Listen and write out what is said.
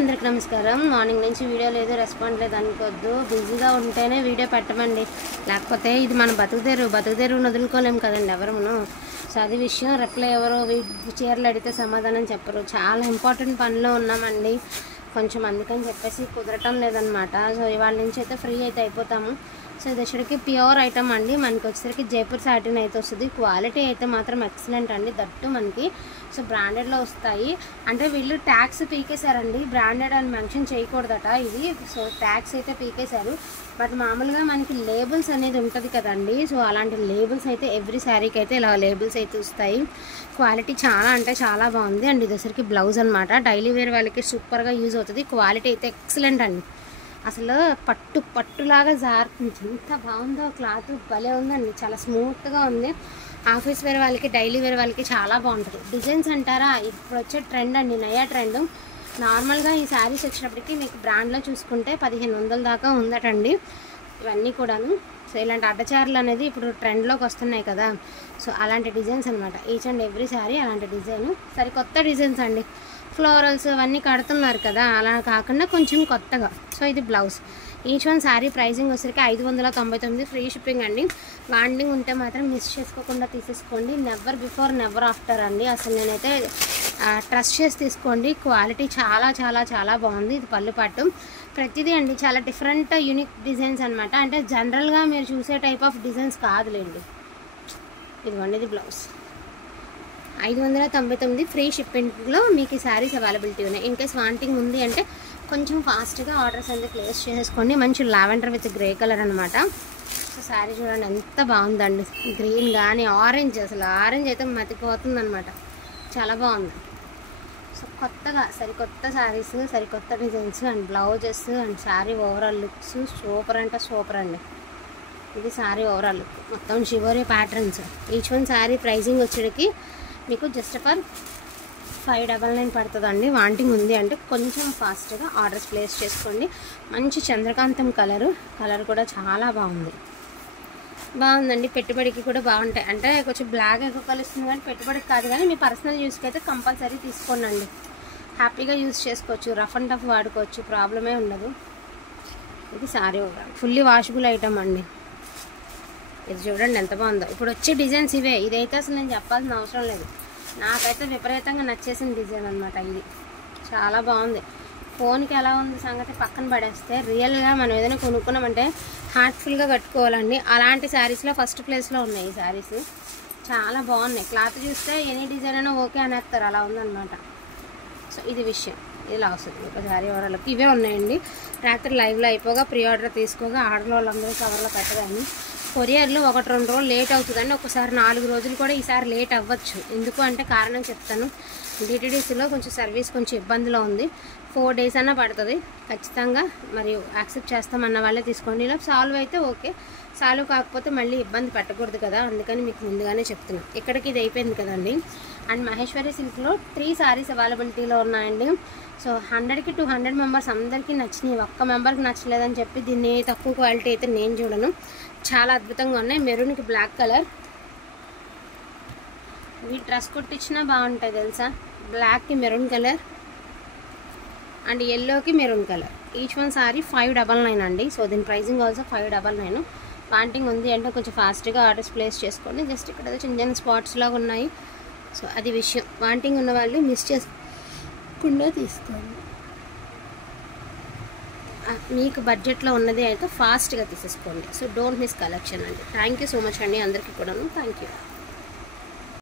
అందరికి నమస్కారం. మార్నింగ్ నుంచి వీడియో లేదు, రెస్పాండ్ లేదు అనుకోవద్దు. బిజీగా ఉంటేనే వీడియో పెట్టమండి, లేకపోతే ఇది మన బతుకుదేరు వదులుకోలేము కదండి ఎవరును. సో అది విషయం. రిప్లై ఎవరో చీరలు అడిగితే సమాధానం చెప్పరు. చాలా ఇంపార్టెంట్ పనిలో ఉన్నామండి కొంచెం, అందుకని చెప్పేసి కుదరటం లేదనమాట. సో ఇవాళ నుంచి అయితే ఫ్రీ అయితే అయిపోతాము. సో ఇది వచ్చరికి ప్యూర్ ఐటమ్ అండి. మనకి వచ్చేసరికి జైపూర్ సాటిన్ అయితే వస్తుంది. క్వాలిటీ అయితే మాత్రం ఎక్సలెంట్ అండి. దట్టు మనకి సో బ్రాండెడ్లో వస్తాయి. అంటే వీళ్ళు ట్యాక్స్ పీకేశారండి, బ్రాండెడ్ అని మెన్షన్ చేయకూడదట ఇది. సో ట్యాక్స్ అయితే పీకేశారు. బట్ మామూలుగా మనకి లేబుల్స్ అనేది ఉంటుంది కదండి. సో అలాంటి లేబుల్స్ అయితే ఎవ్రీ శారీకి అయితే ఇలా లేబుల్స్ అయితే వస్తాయి. క్వాలిటీ చాలా అంటే చాలా బాగుంది అండి. ఇది వచ్చరికి బ్లౌజ్ అనమాట. డైలీ వేర్ వాళ్ళకి సూపర్గా యూజ్ అవుతుంది. క్వాలిటీ అయితే ఎక్సలెంట్ అండి. అసలు పట్టులాగా జారుతుంది. ఎంత బాగుందో క్లాత్, భలే ఉందండి. చాలా స్మూత్గా ఉంది. ఆఫీస్ వేర్ వాళ్ళకి, డైలీ వేర్ వాళ్ళకి చాలా బాగుంటుంది. డిజైన్స్ అంటారా, ఇప్పుడు వచ్చే ట్రెండ్ అండి, నయా ట్రెండ్. నార్మల్గా ఈ శారీస్ వచ్చినప్పటికీ మీకు బ్రాండ్లో చూసుకుంటే 1500 దాకా ఉందటండి ఇవన్నీ కూడాను. సో ఇలాంటి అడ్డచారులు అనేది ఇప్పుడు ట్రెండ్లోకి వస్తున్నాయి కదా. సో అలాంటి డిజైన్స్ అనమాట. ఈచ్ అండ్ ఎవ్రీ శారీ అలాంటి డిజైన్. సరికొత్త డిజైన్స్ అండి. ఫ్లోరల్స్ అవన్నీ కడుతున్నారు కదా, అలా కాకుండా కొంచెం కొత్తగా. సో ఇది blouse. Each one sari pricing వచ్చరికి 599, ఫ్రీ షిప్పింగ్ అండి. వాండింగ్ ఉంటే మాత్రం మిస్ చేసుకోకుండా తీసేసుకోండి. నెవర్ బిఫోర్ నెవర్ ఆఫ్టర్ అండి. అసలు నేనైతే ట్రస్ట్ చేసి తీసుకోండి. క్వాలిటీ చాలా చాలా చాలా బాగుంది. ఇది పళ్ళు పట్టు ప్రతిదీ అండి, చాలా డిఫరెంట్ యూనిక్ డిజైన్స్ అనమాట. అంటే జనరల్గా మీరు చూసే టైప్ ఆఫ్ డిజైన్స్ కాదులేండి. ఇదిగోండి, ఇది బ్లౌజ్. 599 ఫ్రీ షిప్పింగ్లో మీకు ఈ శారీస్ అవైలబిలిటీ ఉన్నాయి. ఇన్ కేస్ వాంటింగ్ ఉంది అంటే కొంచెం ఫాస్ట్గా ఆర్డర్స్ అనేది ప్లేస్ చేసేసుకోండి. మంచి లావెండర్ విత్ గ్రే కలర్ అనమాట. సో శారీ చూడండి ఎంత బాగుందండి. గ్రీన్ కానీ ఆరెంజ్, అసలు ఆరెంజ్ అయితే మతిపోతుంది అనమాట. చాలా బాగుంది. సో కొత్తగా సరికొత్త శారీస్, సరికొత్త designs and blouses and sari overall looks super అంటే సూపర్ అండి. ఇది శారీ ఓవరాల్ లుక్ మొత్తం shibori patterns. Each one sari pricing వచ్చేటికి మీకు జస్ట్ ఫర్ 599 పడుతుందండి. వాంటింగ్ ఉంది అంటే కొంచెం ఫాస్ట్గా ఆర్డర్స్ ప్లేస్ చేసుకోండి. మంచి చంద్రకాంతం కలర్ కూడా చాలా బాగుందండి. పెట్టుబడికి కూడా బాగుంటాయి. అంటే కొంచెం బ్లాక్ ఎక్కువ కలుస్తుంది కానీ పెట్టుబడికి కాదు, కానీ మీ పర్సనల్ యూస్కి అయితే కంపల్సరీ తీసుకోండి. హ్యాపీగా యూజ్ చేసుకోవచ్చు, రఫ్ అండ్ టఫ్ వాడుకోవచ్చు, ప్రాబ్లమే ఉండదు. ఇది sorry overall fully washable item అండి. ఇది చూడండి ఎంత బాగుందో. ఇప్పుడు వచ్చే డిజైన్స్ ఇవే. ఇదైతే అసలు నేను చెప్పాల్సిన అవసరం లేదు. నాకైతే విపరీతంగా నచ్చేసిన డిజైన్ అనమాట. ఇది చాలా బాగుంది. ఫోన్కి ఎలా ఉంది సంగతి పక్కన పడేస్తే, రియల్గా మనం ఏదైనా కొనుక్కున్నామంటే హార్ట్ఫుల్గా కట్టుకోవాలండి. అలాంటి శారీస్లో ఫస్ట్ ప్లేస్లో ఉన్నాయి ఈ శారీస్. చాలా బాగున్నాయి. క్లాత్ చూస్తే ఎనీ డిజైన్ అయినా ఓకే అనేస్తారు, అలా ఉందన్నమాట. సో ఇది విషయం. ఇలా వస్తుంది ఒక శారీ ఓవరాల్కి. ఇవే ఉన్నాయండి. రాత్రి లైవ్లో అయిపోగా ప్రీ ఆర్డర్ తీసుకోగా ఆర్డర్ వాళ్ళందరూ కవర్లో పెట్టగాని కొరియర్లో 1-2 రోజులు లేట్ అవుతుందండి. ఒకసారి 4 రోజులు కూడా ఈసారి లేట్ అవ్వచ్చు. ఎందుకు అంటే కారణం చెప్తాను. డిటిడిసిలో కొంచెం సర్వీస్ కొంచెం ఇబ్బందిలో ఉంది. 4 days అన్నా పడుతుంది ఖచ్చితంగా. మరియు యాక్సెప్ట్ చేస్తామన్న వాళ్ళే తీసుకోండి. ఇలా సాల్వ్ అయితే ఓకే, సాల్వ్ కాకపోతే మళ్ళీ ఇబ్బంది పెట్టకూడదు కదా, అందుకని మీకు ముందుగానే చెప్తున్నాను. ఇక్కడికి ఇది అయిపోయింది కదండి. అండ్ మహేశ్వరి సిల్క్లో 3 శారీస్ అవైలబిలిటీలో ఉన్నాయండి. సో 100కి 200 మెంబర్స్ అందరికీ నచ్చినాయి. ఒక్క మెంబర్కి నచ్చలేదని చెప్పి దీన్ని తక్కువ క్వాలిటీ అయితే నేను చూడను. చాలా అద్భుతంగా ఉన్నాయి. మెరూన్కి బ్లాక్ కలర్, ఇవి డ్రెస్ కుట్టించినా బాగుంటాయి తెలుసా. బ్లాక్కి మెరూన్ కలర్ అండ్ ఎల్లోకి maroon colour. Each one sorry 599 అండి. సో దీని ప్రైజింగ్ ఆల్సో 599. వాంటింగ్ ఉంది అంటే కొంచెం ఫాస్ట్గా ఆర్డర్స్ ప్లేస్ చేసుకోండి. జస్ట్ ఇక్కడ చిన్న చిన్న స్పాట్స్ లాగా ఉన్నాయి. సో అది విషయం. వాంటింగ్ ఉన్న వాళ్ళు మిస్ చేసుకుండా తీసుకోండి. మీకు బడ్జెట్లో ఉన్నది అయితే ఫాస్ట్గా తీసేసుకోండి. సో డోంట్ మిస్ కలెక్షన్ అండి. థ్యాంక్ యూ సో మచ్ అండి అందరికీ కూడాను. Thank you.